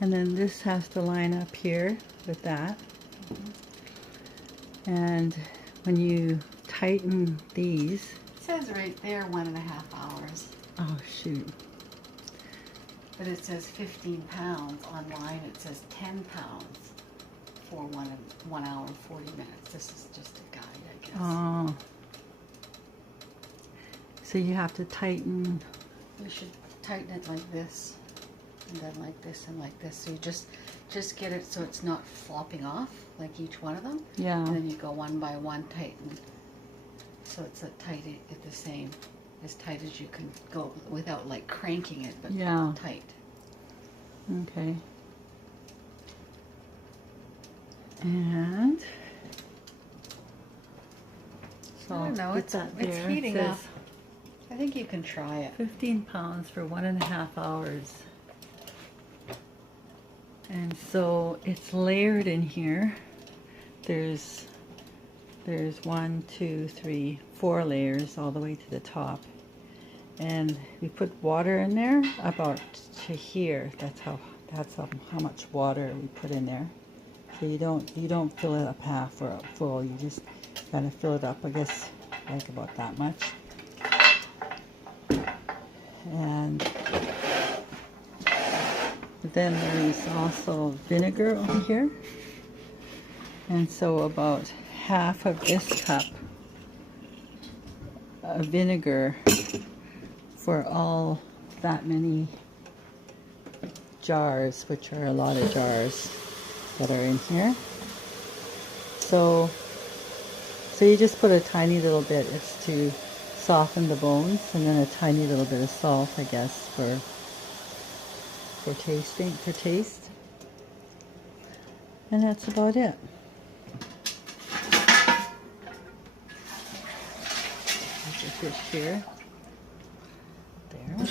And then this has to line up here with that. And when you tighten these, It says right there 1.5 hours, oh shoot, but it says 15 pounds. Online it says 10 pounds for 1 hour and 40 minutes. This is just a guide, I guess. oh, so you have to tighten. You should tighten it like this, and then like this and like this. So you just get it so it's not flopping off like each one of them. Yeah. And then you go one by one, tighten. So it's a tight at the same, as tight as you can go without like cranking it, but Yeah. tight. Okay. And so I don't know. get It's that there. heating It up. says I think you can try it. 15 pounds for 1.5 hours. And so it's layered in here. There's 1, 2, 3, 4 layers all the way to the top. And we put water in there about to here. That's how much water we put in there. So you don't fill it up half or up full. You just kind of fill it up, I guess, like about that much. And then there's also vinegar over here. And so about half of this cup of vinegar for all that many jars, which are a lot of jars that are in here. So you just put a tiny little bit. It's to soften the bones, and then a tiny little bit of salt, I guess, for taste. And that's about it. There's the fish here. There.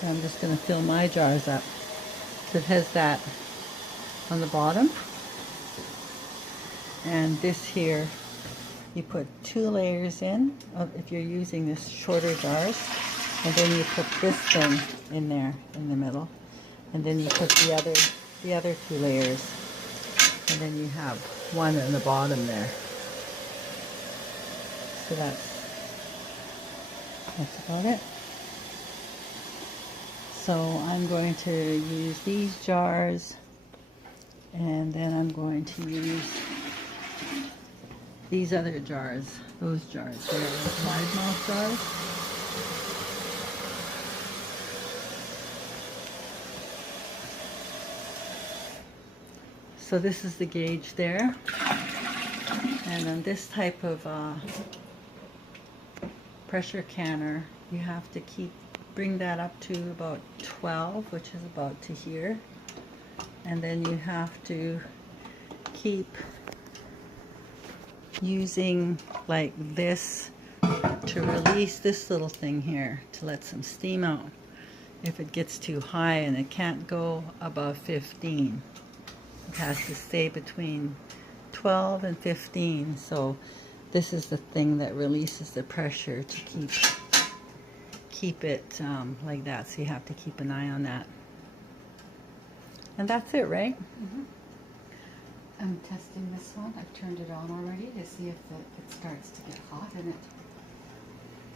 So I'm just going to fill my jars up. So it has that on the bottom. And this here, you put 2 layers in, if you're using this shorter jars. And then you put this thing in there, in the middle. And then you put the other 2 layers. And then you have one in the bottom there. So that's about it. So I'm going to use these jars, and then I'm going to use these other jars, those jars. They're wide mouth jars. So this is the gauge there. And on this type of pressure canner, you have to bring that up to about 12, which is about to here. And then you have to keep using like this to release this little thing here to let some steam out if it gets too high, and it can't go above 15. It has to stay between 12 and 15. So this is the thing that releases the pressure to keep it like that. So you have to keep an eye on that. And that's it, right? Mm-hmm. I'm testing this one. I've turned it on already to see if it starts to get hot in it.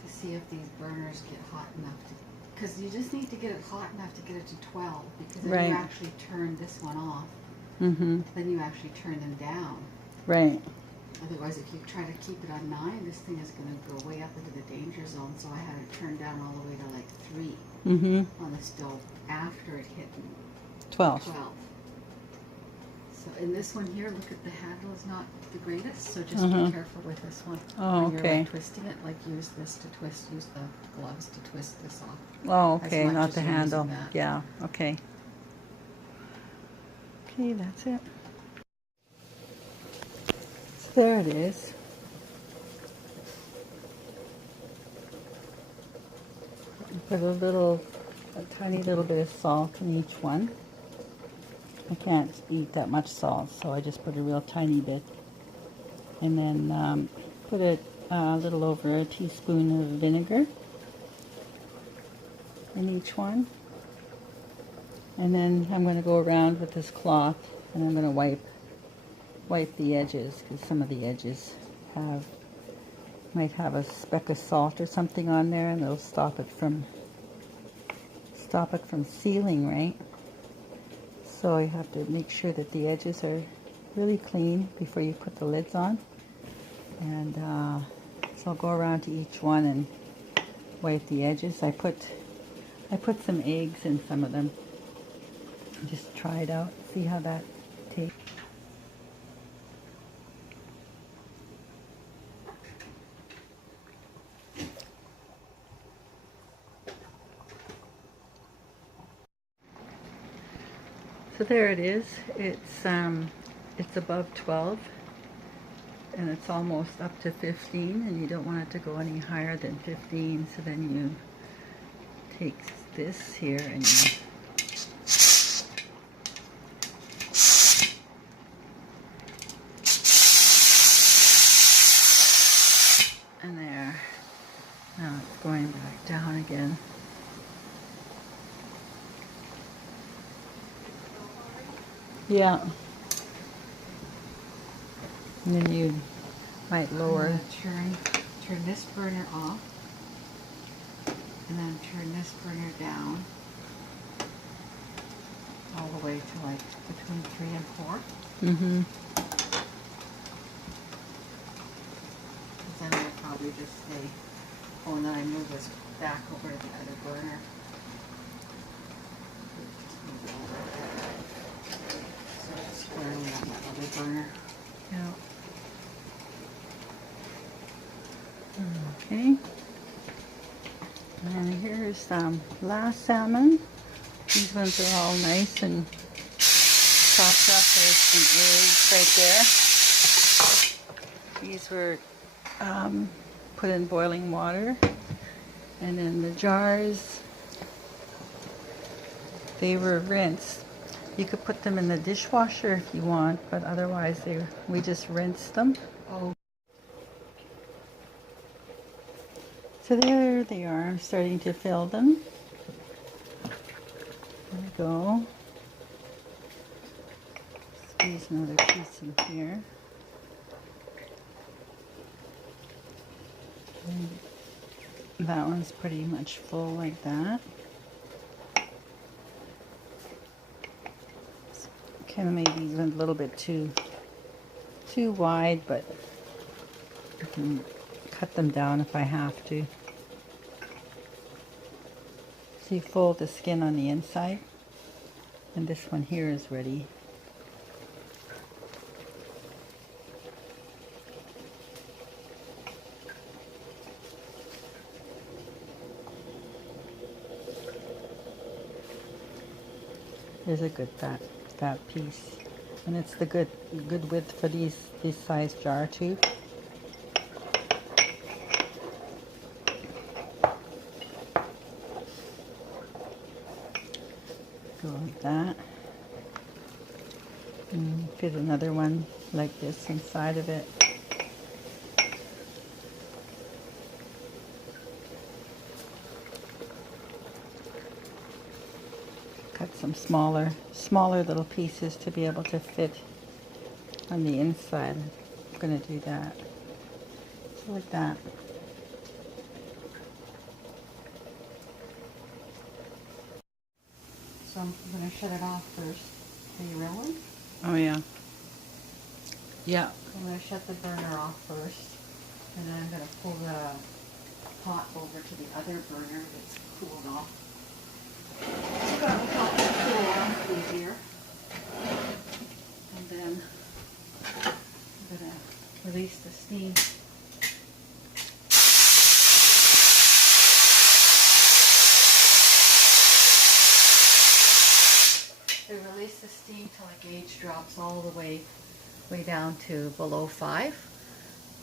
To see if these burners get hot enough to, because you just need to get it hot enough to get it to 12, because then Right. you actually turn this one off. Mm-hmm. Then you actually turn them down. Right. Otherwise, if you try to keep it on 9, this thing is going to go way up into the danger zone. So I had it turned down all the way to like 3 Mm-hmm. on the stove after it hit 12. 12. So in this one here, look at the handle is not the greatest, so just Mhm. be careful with this one. Oh, when you're okay. like twisting it, like use this to twist, use the gloves to twist this off. Oh, As okay, much not as the you're using handle. that. Yeah, okay. Okay, that's it. So there it is. Put a tiny little bit of salt in each one. I can't eat that much salt, so I just put a real tiny bit. And then put it a little over a teaspoon of vinegar in each one. And then I'm going to go around with this cloth and I'm going to wipe the edges, because some of the edges might have a speck of salt or something on there, and it'll stop it from sealing, right? So you have to make sure that the edges are really clean before you put the lids on. And so I'll go around to each one and wipe the edges. I put some eggs in some of them. Just try it out, see how that tastes. So there it is. It's above 12 and it's almost up to 15, and you don't want it to go any higher than 15. So then you take this here and you and there. Now it's going back down again. Yeah. And then you might lower. Turn this burner off, and then turn this burner down all the way to like between 3 and 4. Mm-hmm. Then I'll probably just stay. Oh, and then I move this back over to the other burner. So it's squarely on that other burner. Yeah. Okay. And here's some last salmon. These ones are all nice and chopped up. There's some eggs right there. These were put in boiling water. And in the jars, they were rinsed. You could put them in the dishwasher if you want, but otherwise we just rinsed them. Oh. So there they are. I'm starting to fill them. There we go. Squeeze another piece in here. And that one's pretty much full like that. Kind of maybe even a little bit too wide, but I can cut them down if I have to. So you fold the skin on the inside, and this one here is ready. There's a good fat piece, and it's the good width for this size jar too. Go like that, and fit another one like this inside of it. Cut some smaller little pieces to be able to fit on the inside. I'm going to do that. So like that. So I'm going to shut it off first. Are you rolling? Oh yeah. Yeah. I'm going to shut the burner off first, and then I'm going to pull the pot over to the other burner that's cooled off. I've got the pot to cool off easier. And then I'm going to release the steam. I release the steam till the gauge drops all the way down to below 5.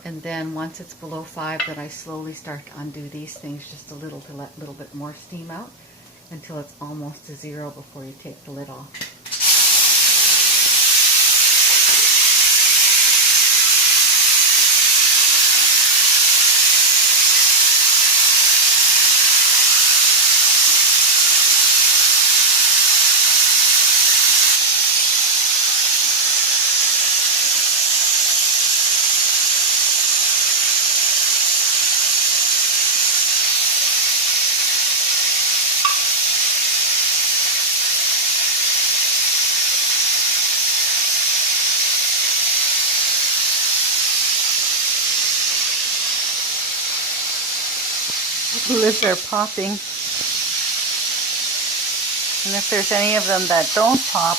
And then once it's below 5, then I slowly start to undo these things just a little to let a little bit more steam out until it's almost to 0 before you take the lid off. lips are popping. And if there's any of them that don't pop,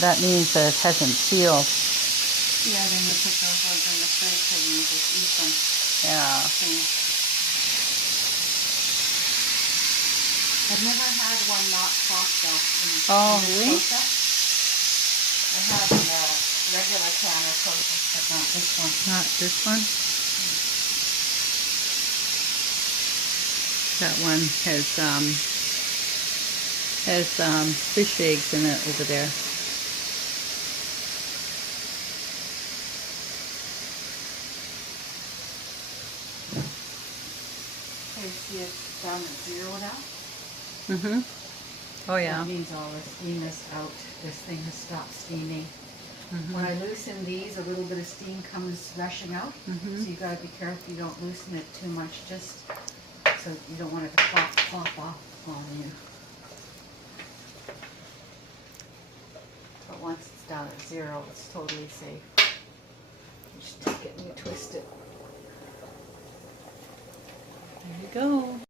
that means that it hasn't sealed. Yeah, then you put those ones in the fridge and you just eat them. Yeah. Okay. I've never had one not pop though. Oh, this really? process. I have in a regular canner process, but not this one. Not this one? That one has fish eggs in it over there. Okay, see it's down at 0 now? Mm-hmm. Oh, yeah. That means all the steam is out. This thing has stopped steaming. Mm-hmm. When I loosen these, a little bit of steam comes rushing out. Mm-hmm. So you gotta be careful you don't loosen it too much, just so you don't want it to flop off on you. But once it's down at 0, it's totally safe. You just take it and you twist it. There you go.